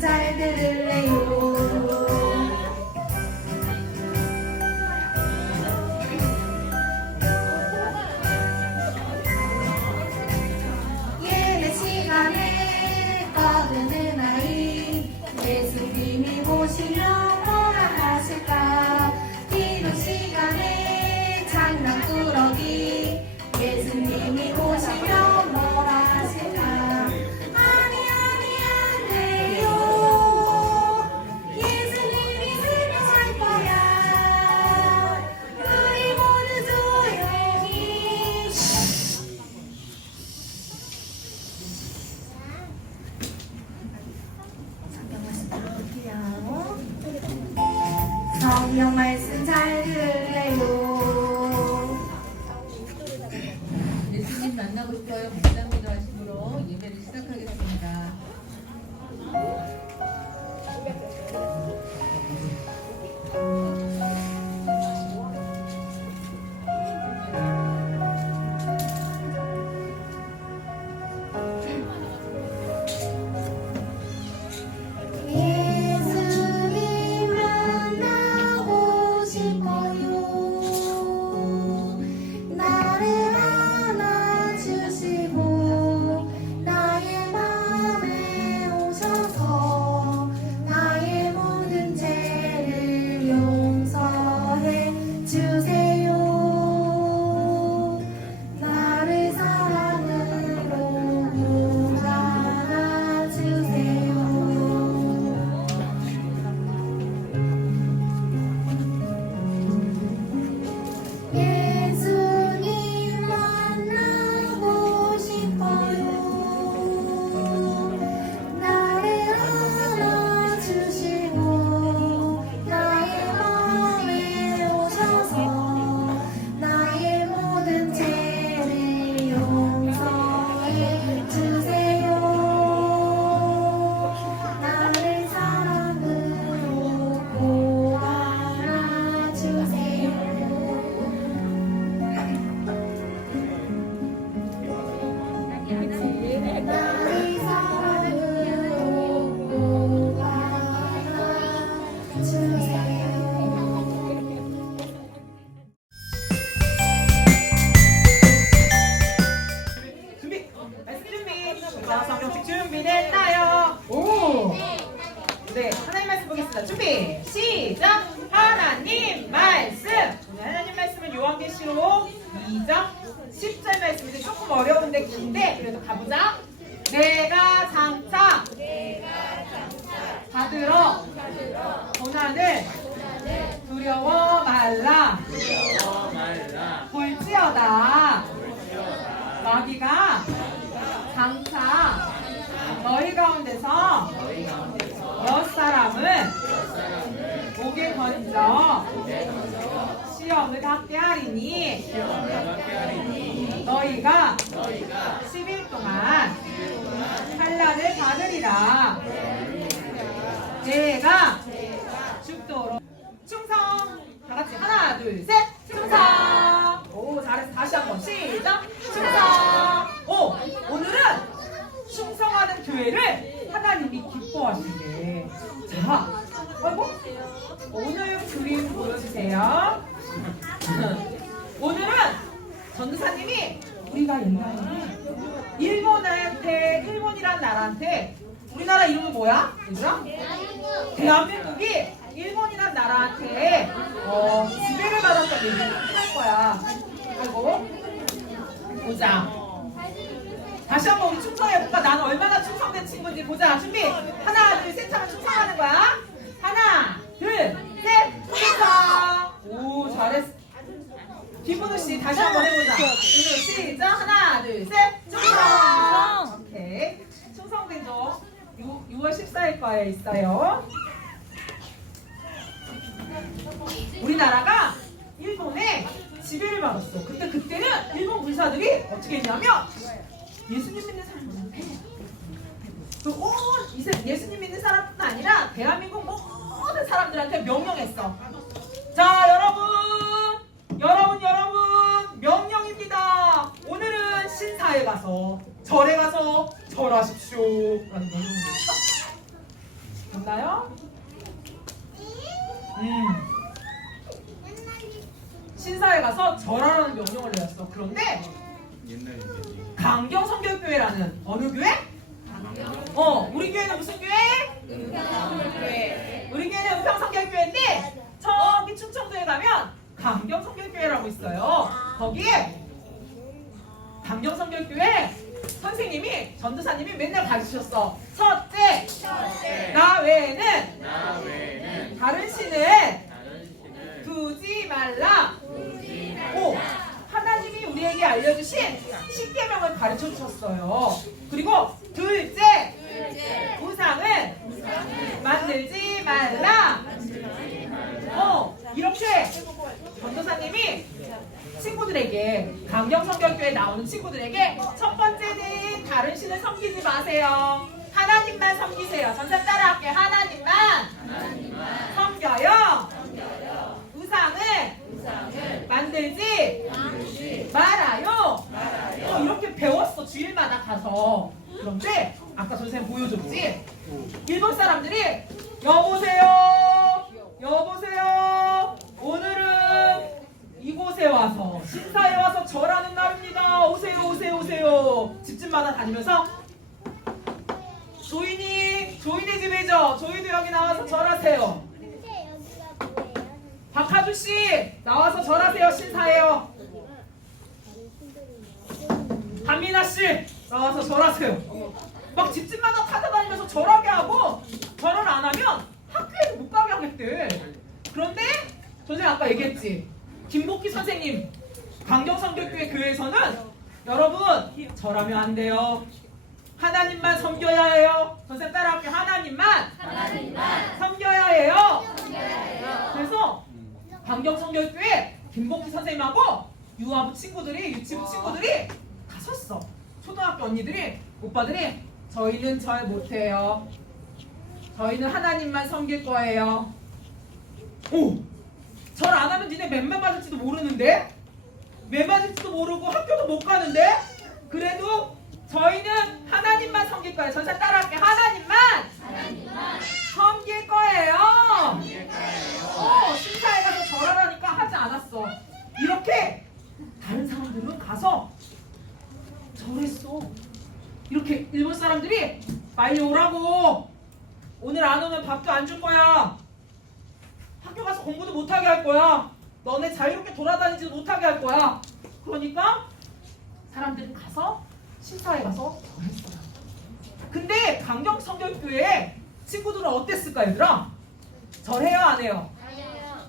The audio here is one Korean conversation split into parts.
성 시험을 갖게 하리니. 너희가 10일 동안 환란을 받으리라. 내가 죽도록. 충성! 다 같이 하나 둘 셋! 충성! 오 잘했어. 다시 한번 시작. 충성! 오 오늘은 충성하는 교회를 하나님이 기뻐하시네. 자 아이고 오늘 그림 보여주세요 오늘은 전도사님이 우리가 옛날에 일본한테 일본이란 나라한테 우리나라 이름은 뭐야? 얘들아? 대한민국이 일본이란 나라한테 어, 지배를 받았던 얘기를 할 거야. 아이고 보자. 다시 한번 우리 충성해볼까? 나는 얼마나 충성된 친구인지 보자. 준비. 하나, 둘, 셋 하면 충성하는 거야. 하나, 둘, 셋, 충성. 오, 잘했어. 김문우 씨 다시 한번 해보자. 김문우 시작. 하나, 둘, 셋, 충성. 오케이. 충성대죠. 6월 14일 과에 있어요. 우리나라가 일본에 지배를 받았어. 근데 그때는 일본 군사들이 어떻게 했냐면 예수님 믿는 사람들한테 그온 예수님 믿는 사람뿐 아니라 대한민국 모든 사람들한테 명령했어. 자 여러분, 신사에 가서 절에 가서 절하십시오. 라는 명령을 했어. 됐나요? 음. 신사에 가서 절하라는 명령을 내렸어. 그런데 옛날 얘기지. 강경 성결교회라는 어느 교회? 어, 우리 교회는 무슨 교회? 우리 교회는 은평 성결교회인데 저기 충청도에 가면 강경 성결교회라고 있어요. 거기에 강경 성결교회 선생님이 전도사님이 맨날 가르치셨어. 첫째, 나 외에는 나 외에는 다른 신을 다른 두지 말라. 오, 하나님이 우리에게 알려주신 십계명을 가르쳐 주셨어요. 그리고 둘째, 우상을 만들지 말라. 어, 이렇게 전도사님이 친구들에게 강경성결교에 나오는 친구들에게 첫 번째는 다른 신을 섬기지 마세요. 하나님만 섬기세요. 전사 따라할게요. 하나님만 섬겨요. 우상을 만들지 말아요. 어, 이렇게 배웠어 주일마다 가서. 그런데 아까 선생님 보여줬지? 일본 사람들이 여보세요, 여보세요. 오늘은 이곳에 와서 신사에 와서 절하는 날입니다. 오세요, 오세요, 오세요. 집집마다 다니면서 조인이 조인의 집이죠. 조인도 여기 나와서 절하세요. 박하주 씨 나와서 절하세요 신사예요. 한민아 씨 나와서 절하세요. 막 집집마다 찾아다니면서 절하게 하고 절을 안 하면 학교에도 못 가게 하겠대. 그런데 선생님 아까 얘기했지. 김복희 선생님 강경성교회 교회에서는 여러분 절하면 안 돼요. 하나님만 섬겨야 해요. 선생님 따라할게요. 하나님만 섬겨야 해요. 그래서 강경성교육교회 김복희 선생님하고 유아부 친구들이 유치부 친구들이 다 섰어. 초등학교 언니들이 오빠들이 저희는 절 못해요. 저희는 하나님만 섬길 거예요. 오, 절 안 하면 니네 맨만 맞을지도 모르는데, 맨 맞을지도 모르고 학교도 못 가는데, 그래도 저희는 하나님만 섬길 거예요. 전사 따라할게. 하나님만 섬길 거예요. 어, 신사에 가서 절하라니까 하지 않았어. 이렇게 다른 사람들은 가서 절했어. 이렇게 일본 사람들이 빨리 오라고. 오늘 안 오면 밥도 안 줄 거야. 공부도 못하게 할 거야. 너네 자유롭게 돌아다니지도 못하게 할 거야. 그러니까 사람들이 가서 신사에 가서 절했어요. 근데 강경 성결교회 친구들은 어땠을까 얘들아? 절해요 안 해요?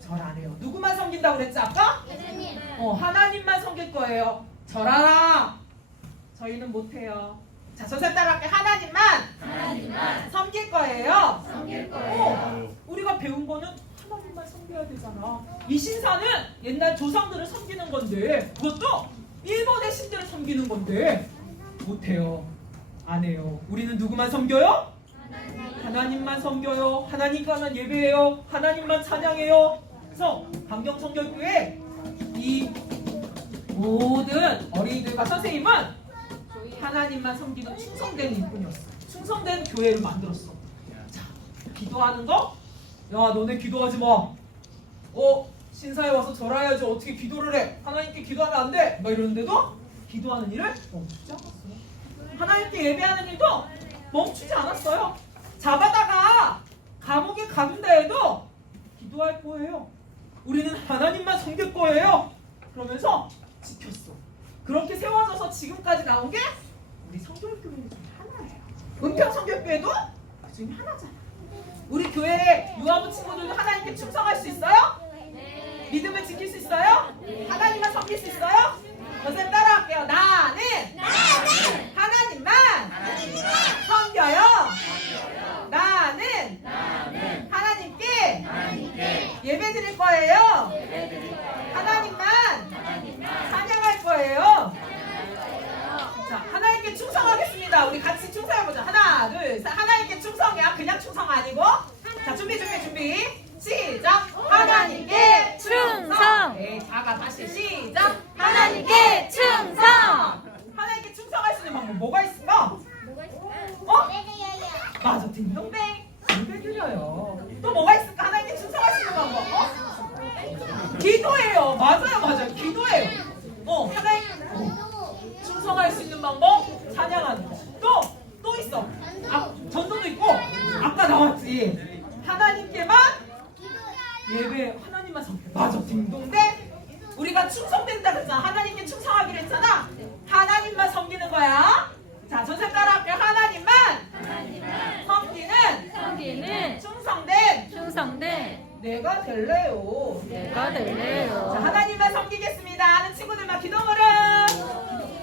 절 안 해요. 누구만 섬긴다고 그랬지 아까? 어 하나님만 섬길 거예요. 절하라. 저희는 못해요. 자 선생 따라할게 하나님만 섬길 거예요. 어, 우리가 배운 거는 하나님만 섬겨야 되잖아. 이 신사는 옛날 조상들을 섬기는 건데 그것도 일본의 신들을 섬기는 건데 못해요. 안 해요. 우리는 누구만 섬겨요? 하나님만 섬겨요. 하나님과만 예배해요. 하나님만 찬양해요. 그래서 강경성결교회 이 모든 어린이들과 선생님은 하나님만 섬기는 충성된 일꾼이었어. 충성된 교회를 만들었어. 자, 기도하는 거? 야, 너네 기도하지 마. 어, 신사에 와서 절해야지. 어떻게 기도를 해? 하나님께 기도하면 안 돼. 막 이러는데도 기도하는 일을 멈추지 않았어요. 하나님께 예배하는 일도 멈추지 않았어요. 잡아다가 감옥에 가둔다 해도 기도할 거예요. 우리는 하나님만 섬길 거예요. 그러면서 지켰어. 그렇게 세워져서 지금까지 나온 게 우리 성결교회 중에 하나예요. 은평 성결교회도 그 중에 하나잖아. 우리 교회 유아부 친구들도 하나님께 충성할 수 있어요? 믿음을 지킬 수 있어요? 하나님만 섬길 수 있어요? 선생님 따라할게요. 나는 하나님만 섬겨요. 나는 하나님께 예배 드릴 거예요. 하나님만 찬양할 거예요. 자, 하나님께 충성하겠습니다. 우리 같이 충성해보자. 하나, 둘, 셋. 하나님께 충성이야. 그냥 충성 아니고. 자, 준비, 준비, 준비. 시작. 하나님께 충성. 네, 자가 다시 시작. 하나님께 충성. 하나님께 충성할 수 있는 방법 뭐가 있을까? 어? 맞아, 딩동댕. 예배 드려요. 또 뭐가 있을까? 하나님께 충성할 수 있는 방법. 어? 기도해요. 맞아요, 맞아요. 기도해요. 어, 하나님 어, 충성할 수 있는 방법 찬양하는 거. 또, 또 있어. 아, 전도도 있고 아까 나왔지. 하나님께만 예배 하나님만 섬겨. 맞아, 딩동댕. 우리가 충성된다 그랬잖아. 하나님께 충성하기로 했잖아. 하나님만 섬기는 거야. 자, 전세 따라할게요. 하나님만 섬기는 섬기는 충성된 충성된 내가 될래요. 내가 자, 될래요. 하나님만 섬기겠습니다. 하는 친구들만 기도 무릎.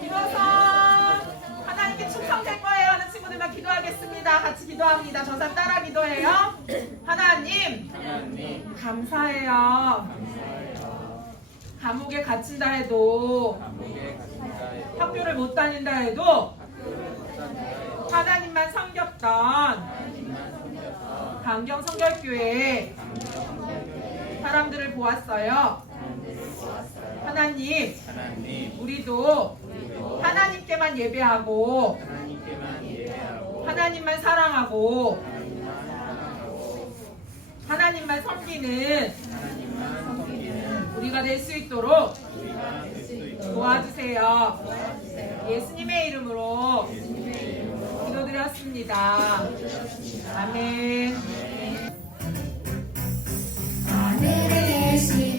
기도선. 하나님께 충성될 거예요. 하는 친구들만 기도하겠습니다. 같이 기도합니다. 전사 따라 기도해요. 하나님, 하나님 감사해요. 감옥에 갇힌다 해도 감옥에 갇힌다 해도 학교를 못 다닌다 해도 하나님만 섬겼던 강경 성결교회 사람들을 보았어요. 하나님, 하나님 우리도 하나님께만 예배하고 하나님께만 예배하고 하나님만 사랑하고 하나님만 섬기는 하나님만 섬기는 우리가 될 수 있도록 우리가 될 수 있도록 도와주세요. 예수님의 이름으로 기도드렸습니다. 아멘. Haver é este